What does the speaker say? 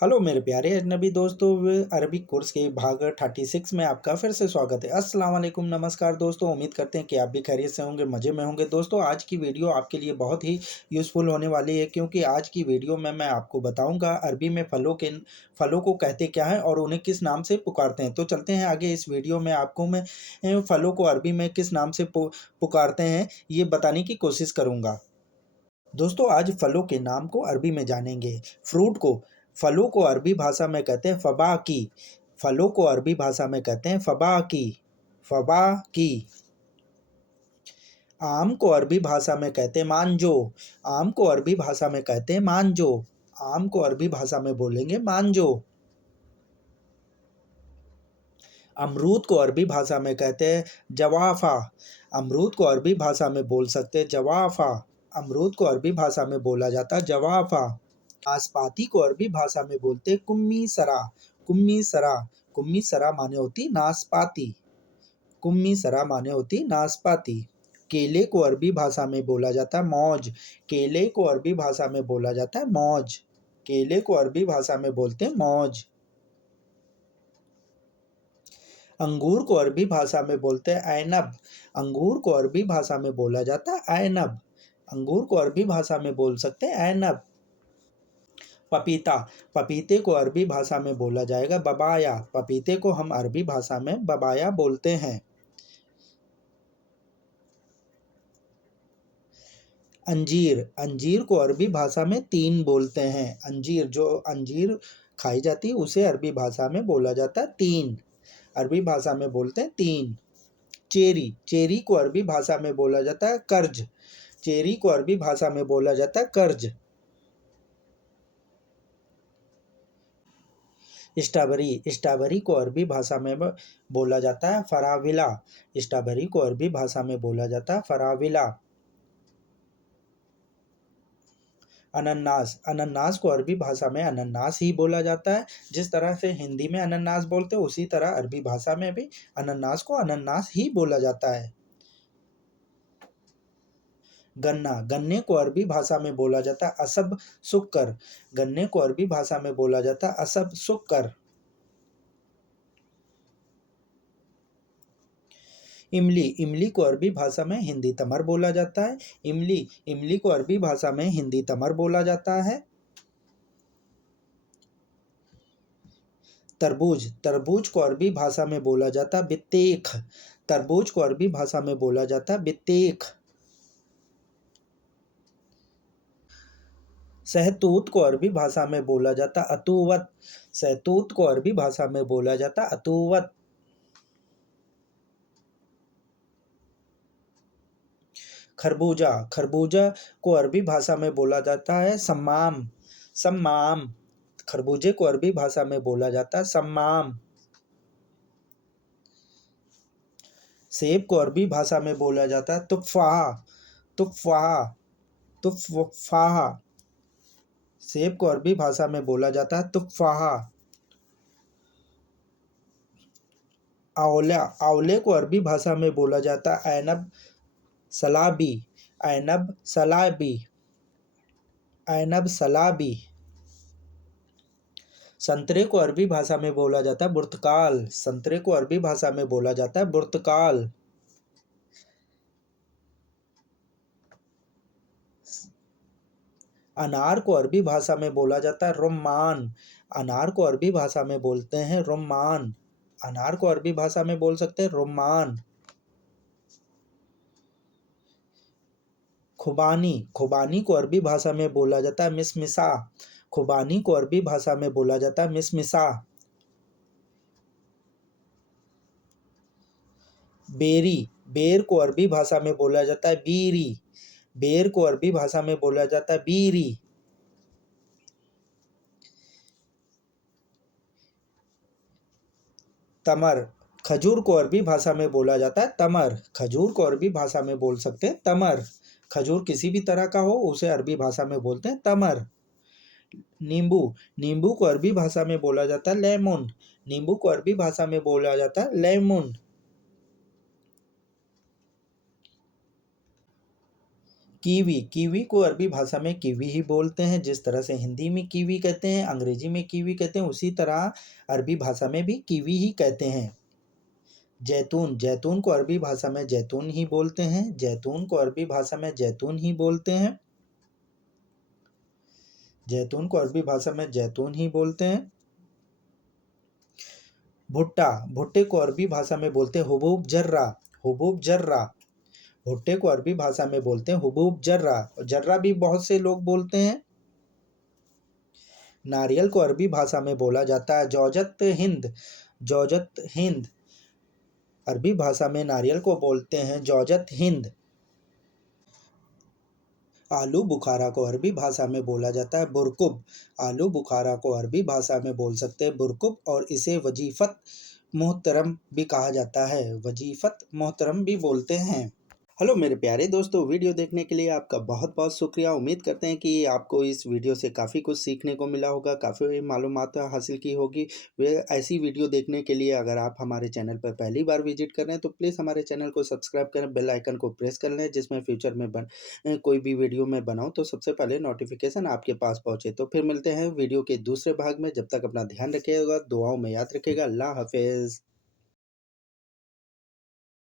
Hello मेरे प्यारे अजनबी दोस्तों, अरबिक कोर्स के भाग 36 में आपका फिर से स्वागत है। अस्सलाम वालेकुम, नमस्कार दोस्तों। उम्मीद करते हैं कि आप भी खैरियत से होंगे, मज़े में होंगे। दोस्तों, आज की वीडियो आपके लिए बहुत ही यूज़फुल होने वाली है, क्योंकि आज की वीडियो में मैं आपको बताऊंगा अरबी में फ़लों को कहते क्या हैं और उन्हें किस नाम से पुकारते हैं। तो चलते हैं आगे। इस वीडियो में आपको मैं फ़लों को अरबी में किस नाम से पुकारते हैं ये बताने की कोशिश करूँगा। दोस्तों, आज फलों के नाम को अरबी में जानेंगे। फलों को अरबी भाषा में कहते हैं फ़बाकी। फलों को अरबी भाषा में कहते हैं फ़बाकी। फ़बाकी। आम को अरबी भाषा में कहते हैं मांजो। आम को अरबी भाषा में कहते हैं मांजो। आम को अरबी भाषा में बोलेंगे मांजो। अमरूद को अरबी भाषा में कहते हैं जवाफ़ा। अमरूद को अरबी भाषा में बोल सकते हैं जवाफ़ा। अमरूद को अरबी भाषा में बोला जाता है जवाफ़ा। नाशपाती को अरबी भाषा में बोलते हैं कुम्मी सरा। कुम्मी सरा। कुम्मी सरा माने होती नाशपाती। कुम्मी सरा माने होती नाशपाती। केले को अरबी भाषा में बोला जाता है मौज। केले को अरबी भाषा में बोला जाता है मौज। केले को अरबी भाषा में बोलते हैं मौज। अंगूर को अरबी भाषा में बोलते हैं ऐनब। अंगूर को अरबी भाषा में बोला जाता है ऐनब। अंगूर को अरबी भाषा में बोल सकते हैं ऐनब। पपीता। पपीते को अरबी भाषा में बोला जाएगा बबाया। पपीते को हम अरबी भाषा में बबाया बोलते हैं। अंजीर। अंजीर को अरबी भाषा में तीन बोलते हैं। अंजीर खाई जाती है उसे अरबी भाषा में बोला जाता है तीन। अरबी भाषा में बोलते हैं तीन। चेरी। चेरी को अरबी भाषा में बोला जाता है कर्ज। चेरी को अरबी भाषा में बोला जाता है कर्ज। स्ट्रॉबेरी। स्ट्रॉबेरी को अरबी भाषा में बोला जाता है फराविला। स्ट्रॉबेरी को अरबी भाषा में बोला जाता है फराविला। अनन्नास। अनन्नास को अरबी भाषा में अनन्नास ही बोला जाता है। जिस तरह से हिंदी में अनन्नास बोलते हैं उसी तरह अरबी भाषा में भी अनन्नास को अनन्नास ही बोला जाता है। गन्ना। गन्ने को अरबी भाषा में बोला जाता है असब सुक्कर। गन्ने को अरबी भाषा में बोला जाता है असब सुक्कर। इमली। इमली को अरबी भाषा में हिंदी तमर बोला जाता है। इमली। इमली को अरबी भाषा में हिंदी तमर बोला जाता है। तरबूज। तरबूज को अरबी भाषा में बोला जाता है बित्तेख। तरबूज को अरबी भाषा में बोला जाता है बित्तेख। सहतूत को अरबी भाषा में बोला जाता है अतुवत। सहतूत को अरबी भाषा में बोला जाता है अतुवत। खरबूजा। खरबूजा को अरबी भाषा में बोला जाता है सम्माम। सम्माम। खरबूजे को अरबी भाषा में बोला जाता है सम्माम। सेब को अरबी भाषा में बोला जाता है तुफ़ाह। तुफ़ाह। तुफ़ाह। सेब को अरबी भाषा में बोला जाता है तुफ़ाह। आंवला। आंवले को अरबी भाषा में बोला जाता है ऐनब सलाबी। ऐनब सलाबी। ऐनब सलाबी। संतरे को अरबी भाषा में बोला जाता है बुर्तकाल। संतरे को अरबी भाषा में बोला जाता है बुर्तकाल। अनार को अरबी भाषा में बोला जाता है रुम्मान। अनार को अरबी भाषा में बोलते हैं रुम्मान। अनार को अरबी भाषा में बोल सकते हैं रुम्मान। खुबानी। खुबानी को अरबी भाषा में बोला जाता है मिसमिसा। खुबानी को अरबी भाषा में बोला जाता है मिसमिसा। बेरी। बेर को अरबी भाषा में बोला जाता है बीरी। बेर को अरबी भाषा में बोला जाता है बीरी। तमर। खजूर को अरबी भाषा में बोला जाता है तमर। खजूर को अरबी भाषा में बोल सकते हैं तमर। खजूर किसी भी तरह का हो उसे अरबी भाषा में बोलते हैं तमर। नींबू। नींबू को अरबी भाषा में बोला जाता है लेमन। नींबू को अरबी भाषा में बोला जाता है लेमन। कीवी, कीवी को अरबी भाषा में कीवी ही बोलते हैं। जिस तरह से हिंदी में कीवी कहते हैं, अंग्रेजी में कीवी कहते हैं, उसी तरह अरबी भाषा में भी कीवी ही कहते हैं। जैतून, जैतून को अरबी भाषा में जैतून ही बोलते हैं। जैतून को अरबी भाषा में जैतून ही बोलते हैं। जैतून को अरबी भाषा में जैतून ही बोलते हैं। भुट्टा, भुट्टे को अरबी भाषा में बोलते हैं हुबूब जर्रा। हुबूब जर्रा, भुट्टे को अरबी भाषा में बोलते हैं हुबूब जर्रा। जर्रा भी बहुत से लोग बोलते हैं। नारियल को अरबी भाषा में बोला जाता है जौजत हिंद। जौजत हिंद, अरबी भाषा में नारियल को बोलते हैं जौजत हिंद। आलू बुखारा को अरबी भाषा में बोला जाता है बुरकुब। आलू बुखारा को अरबी भाषा में बोल सकते हैं बुरकुब, और इसे वजीफत मोहतरम भी कहा जाता है। वजीफत मोहतरम भी बोलते हैं। हेलो मेरे प्यारे दोस्तों, वीडियो देखने के लिए आपका बहुत बहुत शुक्रिया। उम्मीद करते हैं कि आपको इस वीडियो से काफ़ी कुछ सीखने को मिला होगा, काफ़ी मालूमात हासिल की होगी। वे ऐसी वीडियो देखने के लिए अगर आप हमारे चैनल पर पहली बार विजिट कर रहे हैं तो प्लीज़ हमारे चैनल को सब्सक्राइब करें, बेल आइकन को प्रेस कर लें, जिसमें फ्यूचर में कोई भी वीडियो मैं बनाऊँ तो सबसे पहले नोटिफिकेशन आपके पास पहुँचे। तो फिर मिलते हैं वीडियो के दूसरे भाग में। जब तक अपना ध्यान रखिएगा, दुआओं में याद रखिएगा। अल्लाह हाफिज़।